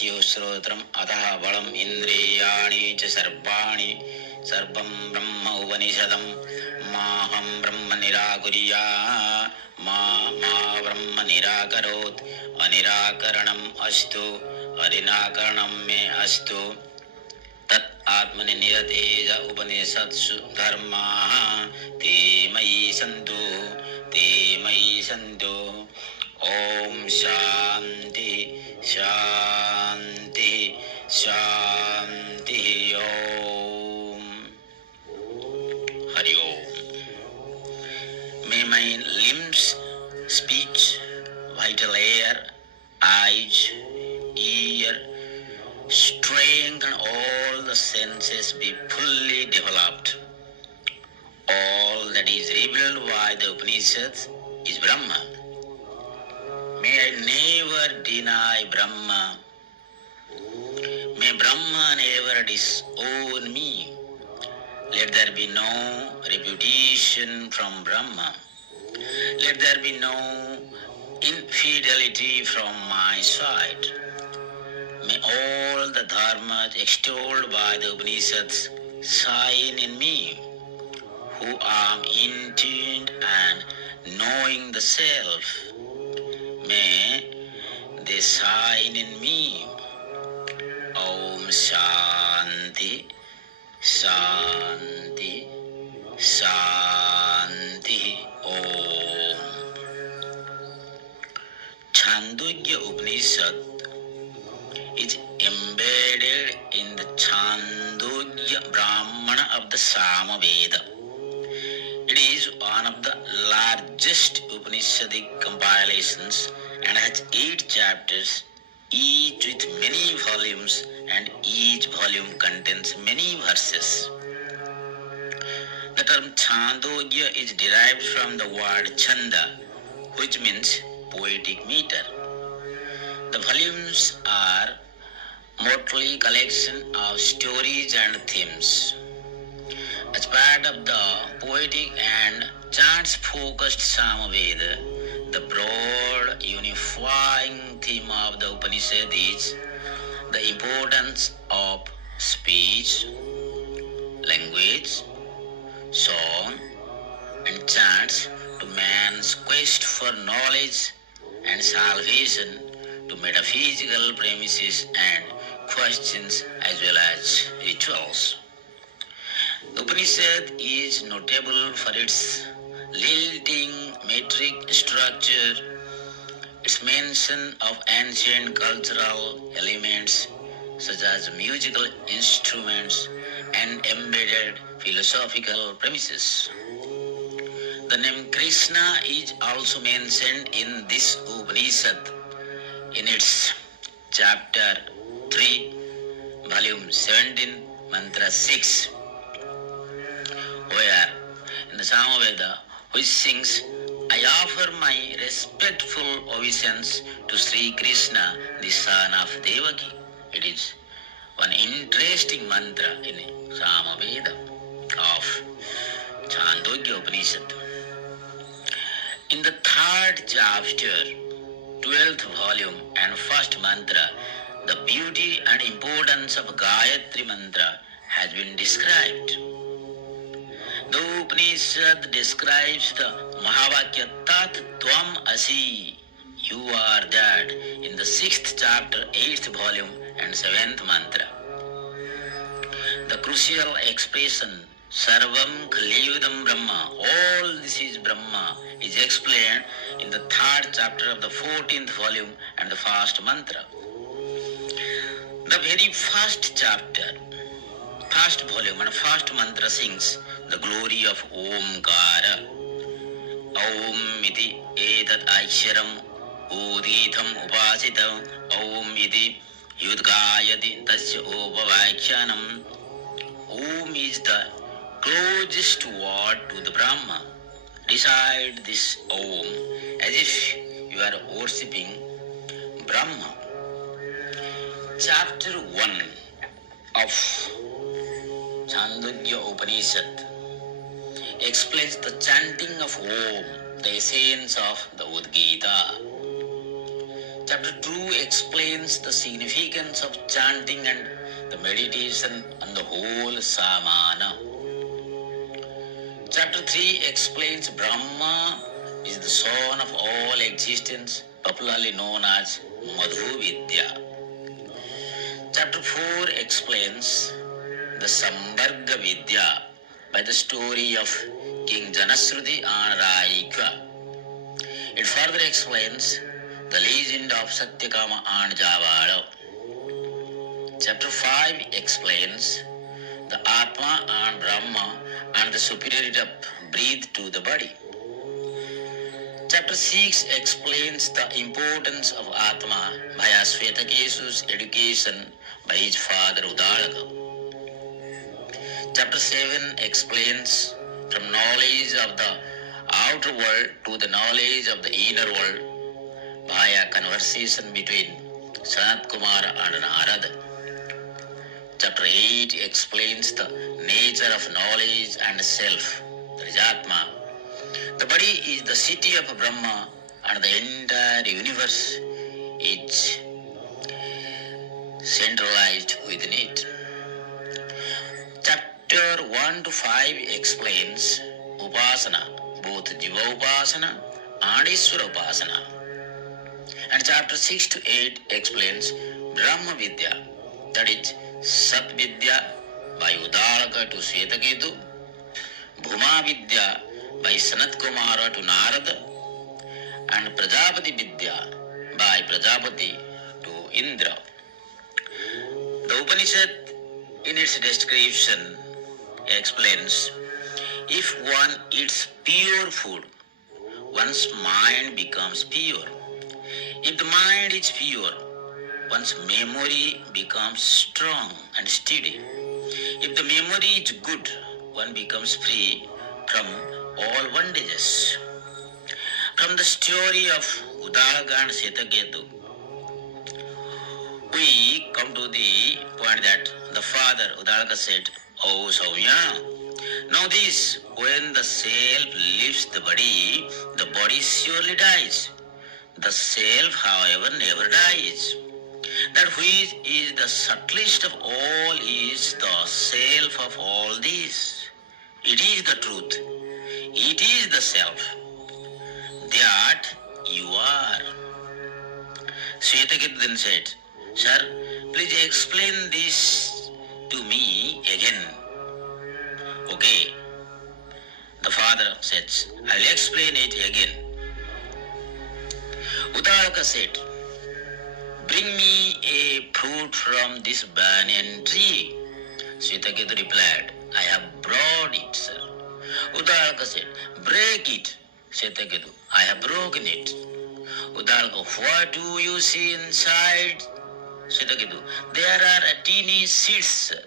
चक्षुः श्रोत्रम् अतः बलम् इन्द्रियाणि च सर्वाणि सर्वं ब्रह्म उपनिषदं माहं ब्रह्म निराकुर्या मा ब्रह्म निराकरोत् अनिराकरणम् अस्तु अनिराकरणं मे अस्तु तत् आत्मनि निरतेज उपनिषत्सु धर्माः ते मयि सन्तु ओम शांति शांति शांति ओम हरि ओम. May my limbs, speech, vital air, eyes, ear, strength and all the senses be fully developed. All that is revealed by the Upanishads is Brahma. May I never deny Brahma. May Brahma never disown me. Let there be no repudiation from Brahma. Let there be no infidelity from my side. May all the dharmas extolled by the Upanishads shine in me, who am intuned and knowing the self. May they shine in me. Om Shanti Shanti Shanti Om. Chhandogya Upanishad is embedded in the Chhandogya Brahmana of the Samaveda. It is one of the largest Upanishadic compilations and has 8 chapters, each with many volumes, and each volume contains many verses. The term Chhandogya is derived from the word Chanda, which means poetic meter. The volumes are motley collection of stories and themes. As part of the poetic and chants-focused Samaveda, the broad unifying theme of the Upanishad is the importance of speech, language, song, and chants to man's quest for knowledge and salvation, to metaphysical premises and questions as well as rituals. The Upanishad is notable for its lilting metric structure, its mention of ancient cultural elements such as musical instruments and embedded philosophical premises. The name Krishna is also mentioned in this Upanishad in its chapter 3, volume 17, mantra 6, where in the Samaveda, which sings, I offer my respectful obeisance to Sri Krishna, the son of Devaki. It is one interesting mantra in Samaveda of Chhandogya Upanishad. In the 3rd chapter, 12th volume and 1st mantra, the beauty and importance of Gayatri mantra has been described. The Upanishad describes the Mahavakya Tat Tvam Asi, you are that, in the 6th chapter, 8th volume and 7th mantra. The crucial expression Sarvam Khaliyudam Brahma, all this is Brahma, is explained in the 3rd chapter of the 14th volume and the 1st mantra. The very 1st chapter, 1st volume and 1st mantra sings the glory of Omkara. Om iti etat aksharam uditham upasitam Om iti yudgayati tasya upavakshanam. Om is the closest word to the Brahma. Recite this Om as if you are worshipping Brahma. Chapter 1 of Chhandogya Upanishad explains the chanting of Om, the essence of the Udgita. Chapter 2 explains the significance of chanting and the meditation on the whole samana. Chapter 3 explains Brahma is the son of all existence, popularly known as Madhu Vidya. Chapter 4 explains the Samvarga Vidya by the story of King Janasruti and Raikva. It further explains the legend of Satyakama and Javada. Chapter 5 explains the Atma and Brahma and the superiority of breath to the body. Chapter 6 explains the importance of Atma via Svetakesu's education by his father Udalaka. Chapter 7 explains from knowledge of the outer world to the knowledge of the inner world via conversation between Sanat Kumara and Narada. Chapter 8 explains the nature of knowledge and self, that is Atma. The body is the city of Brahma and the entire universe is centralized within it. Chapter 1 to 5 explains Upasana, both Jiva Upasana and Iswara Upasana. And chapter 6 to 8 explains Brahma Vidya, that is Sat Vidya by Udalaka to Svetaketu, Bhuma Vidya by Sanat Kumara to Narada, and Prajapati Vidya by Prajapati to Indra. The Upanishad in its description explains, if one eats pure food, one's mind becomes pure. If the mind is pure, one's memory becomes strong and steady. If the memory is good, one becomes free from all bondages. From the story of Udalaka and Svetaketu, we come to the point that the father Udalaka said, "Oh Saumya, know this, when the self leaves the body surely dies. The self, however, never dies. That which is the subtlest of all is the self of all this. It is the truth. It is the self. That you are." Svetaketu then said, "Sir, please explain this to me again." Okay. The father says, "I'll explain it again." Udalaka said, "Bring me a fruit from this banyan tree." Svetaketu replied, "I have brought it, sir." Udalaka said, "Break it." Svetaketu, "I have broken it." Udalaka, "What do you see inside?" Svetaketu, "There are teeny seeds, sir."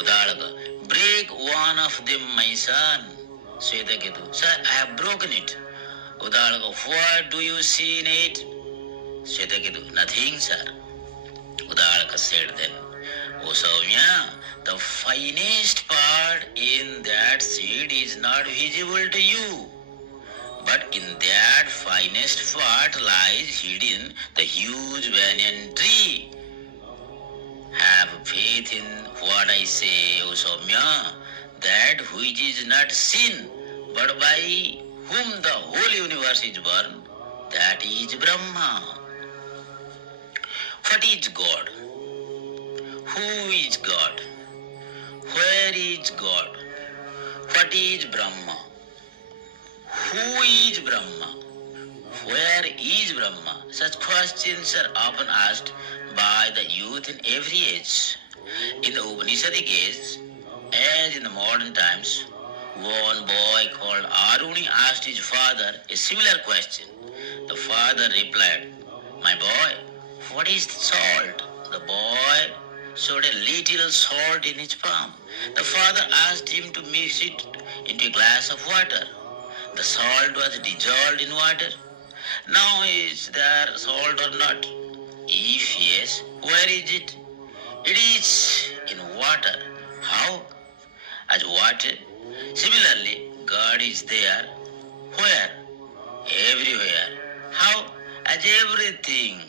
Udalaka, "Break one of them, my son." Svetaketu, "Sir, I have broken it." Udalaka, "What do you see in it?" Svetaketu, "Nothing, sir." Udalaka said then, "O Saumya, the finest part in that seed is not visible to you, but in that finest part lies hidden the huge banyan tree. Have faith in what I say, O Saumya, that which is not seen, but by whom the whole universe is born, that is Brahma." What is God? Who is God? Where is God? What is Brahma? Who is Brahma? Where is Brahma? Such questions are often asked by the youth in every age. In the Upanishadic age, as in the modern times, one boy called Aruni asked his father a similar question. The father replied, "My boy, what is salt?" The boy showed a little salt in his palm. The father asked him to mix it into a glass of water. The salt was dissolved in water. Now is there salt or not? If yes, where is it? It is in water. How? As water. Similarly, God is there. Where? Everywhere. How? as everything.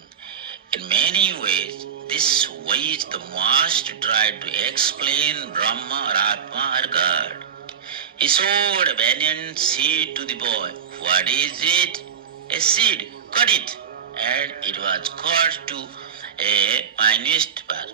In many ways, this way is the most tried to explain Brahma or Atma or God. He showed a banyan seed to the boy. What is it? A seed. Cut it. And it was cut to a minute part.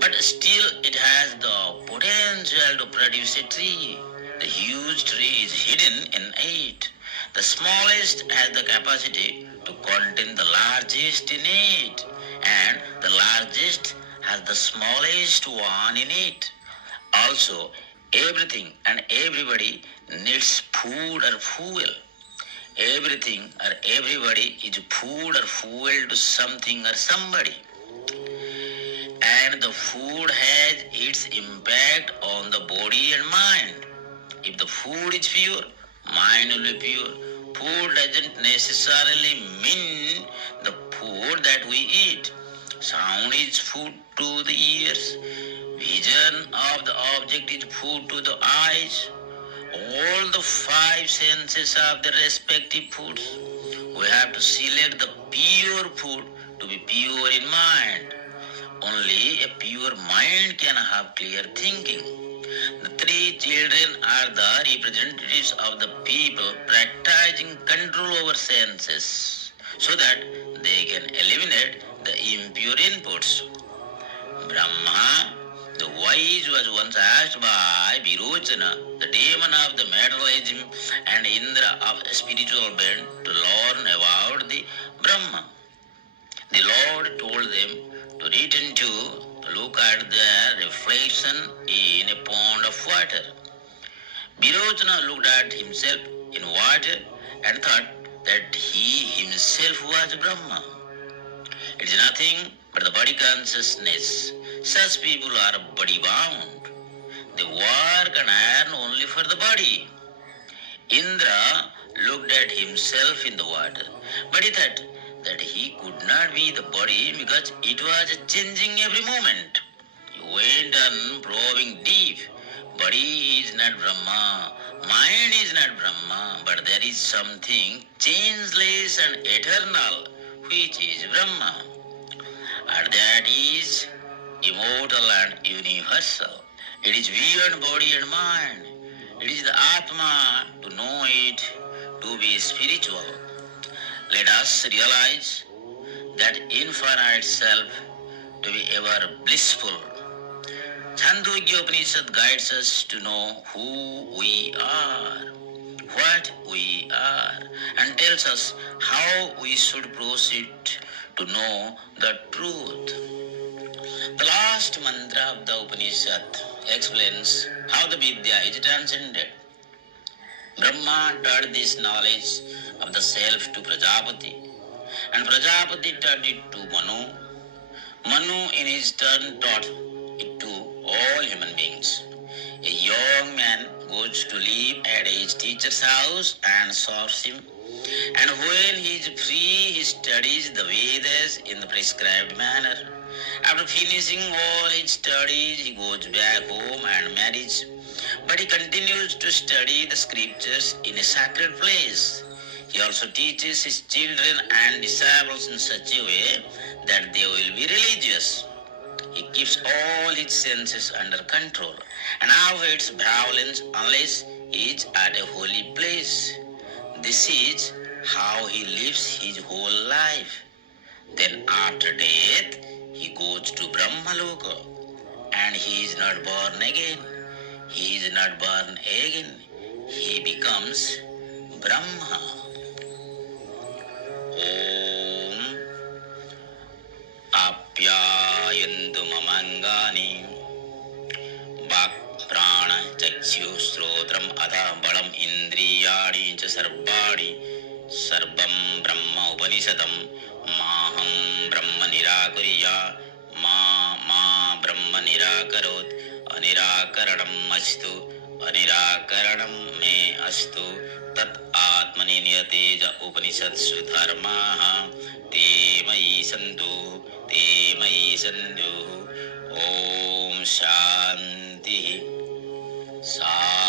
But still it has the potential to produce a tree. The huge tree is hidden in it. The smallest has the capacity to contain the largest in it. And the largest has the smallest one in it. Also, everything and everybody needs food or fuel. Everything or everybody is food or fuel to something or somebody. And the food has its impact on the body and mind. If the food is pure, mind will be pure. Food doesn't necessarily mean the food that we eat. Sound is food to the ears. Vision of the object is food to the eyes. All the five senses have their respective foods. We have to select the pure food to be pure in mind. Only a pure mind can have clear thinking. The three children are the representatives of the people practicing control over senses so that they can eliminate the impure inputs. Brahma, the wise, was once asked by Virochana, the demon of the materialism, and Indra of spiritual bent, to learn about the Brahma. The Lord told them to return to look at their reflection in a pond of water. Virochana looked at himself in water and thought that he himself was Brahma. It is nothing but the body consciousness. Such people are body bound. They work and earn only for the body. Indra looked at himself in the water, but he thought that he could not be the body because it was changing every moment. He went on probing deep. Body is not Brahma, mind is not Brahma, but there is something changeless and eternal, which is Brahma. And that is immortal and universal. It is beyond body and mind. It is the Atma. To know it, to be spiritual. Let us realize that infinite self to be ever blissful. Chhandogya Upanishad guides us to know who we are, what we are, and tells us how we should proceed to know the truth. The last mantra of the Upanishad explains how the Vidya is transcended. Brahma taught this knowledge of the self to Prajapati, and Prajapati taught it to Manu. Manu in his turn taught it to all human beings. A young man goes to live at his teacher's house and serves him, and when he is free, he studies the Vedas in the prescribed manner. After finishing all his studies, he goes back home and marries. But he continues to study the scriptures in a sacred place. He also teaches his children and disciples in such a way that they will be religious. He keeps all his senses under control and avoids violence unless he is at a holy place. This is how he lives his whole life. Then after death, he goes to Brahmaloka, and he is not born again. He is not born again. He becomes Brahma. Om Apyayantu Mamangani Vak Prana Chakshu Srotram Adha Balam Indriyani Cha Sarvadi Sarvam Brahma Upanishadam Maham Brahma Nirakuriya Ma Brahma Nirakarot Anirakaranam Astu Anirakaranam Me Astu Tat Atmani Niyateja Upanishadsu Dharmaha Te Mayi Sandu Om Shanti Sa